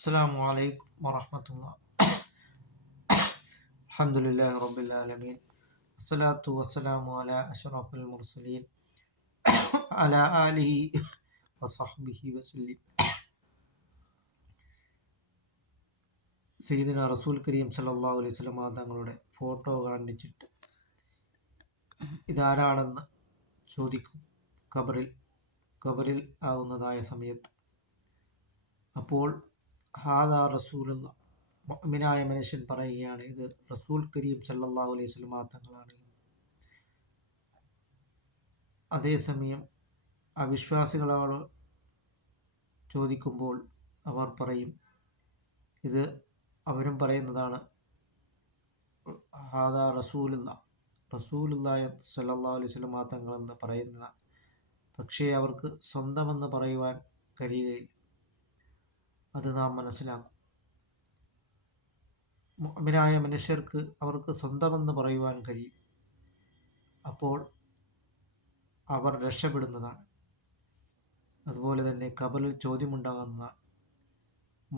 السلام عليكم ورحمة الله. الحمد لله رب العالمين والصلاة والسلام على أشرف المرسلين على آله وصحبه وسلم. സയ്യിദുനാ റസൂൽ കരീം സല്ലല്ലാഹു അലൈഹി വസല്ലം തങ്ങളുടെ ഫോട്ടോ കാണിച്ചിട്ട് ഇതാരാണെന്ന് ചോദിക്കും ഖബറിൽ ആകുന്നതായ സമയത്ത്. അപ്പോൾ ഹാദാ റസൂലുള്ള, മുഅ്മിനായ മനുഷ്യൻ പറയുകയാണ്, ഇത് റസൂൽ കരീം സല്ലല്ലാഹു അലൈഹി വസല്ലം തങ്ങളാണ്. അതേസമയം അവിശ്വാസികളോട് ചോദിക്കുമ്പോൾ അവർ പറയും, ഇത് അവരും പറയുന്നതാണ് ഹാദാ റസൂലുള്ളാഹി സല്ലല്ലാഹു അലൈഹി വസല്ലം തങ്ങളെന്ന് പറയുന്നതാണ്. പക്ഷേ അവർക്ക് സ്വന്തമെന്ന് പറയുവാൻ കഴിയുകയില്ല. അത് നാം മനസ്സിലാക്കും. മുഅ്മിനായ മനുഷ്യർക്ക് അവർക്ക് സ്വന്തമെന്ന് പറയുവാൻ കഴിയും. അപ്പോൾ അവർ രക്ഷപ്പെടുന്നതാണ്. അതുപോലെ തന്നെ ഖബറിൽ ചോദ്യമുണ്ടാകുന്നതാണ്.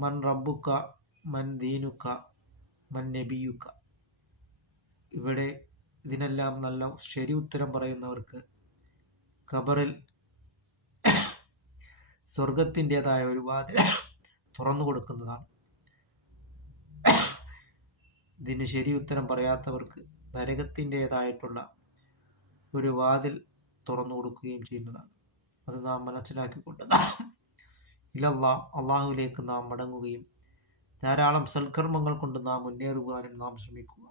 മൻ റബ്ബുക, മൻ ദീനുക, മൻ നബിയുക. ഇവിടെ ഇതിനെല്ലാം നല്ല ശരി ഉത്തരം പറയുന്നവർക്ക് ഖബറിൽ സ്വർഗത്തിൻ്റെതായ ഒരു വാതിൽ തുറന്നു കൊടുക്കുന്നതാണ്. ഇതിന് ശരി ഉത്തരം പറയാത്തവർക്ക് നരകത്തിൻ്റെതായിട്ടുള്ള ഒരു വാതിൽ തുറന്നു കൊടുക്കുകയും ചെയ്യുന്നതാണ്. അത് നാം മനസ്സിലാക്കിക്കൊണ്ട് അള്ളാഹുവിലേക്ക് നാം മടങ്ങുകയും ധാരാളം സൽക്കർമ്മങ്ങൾ കൊണ്ട് നാം മുന്നേറുവാനും നാം ശ്രമിക്കുക.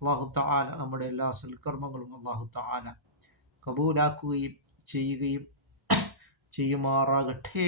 അല്ലാഹു തആല നമ്മുടെ എല്ലാ സൽക്കർമ്മങ്ങളും അല്ലാഹു തആല കബൂലാക്കുകയും ചെയ്യുമാറാകട്ടെ.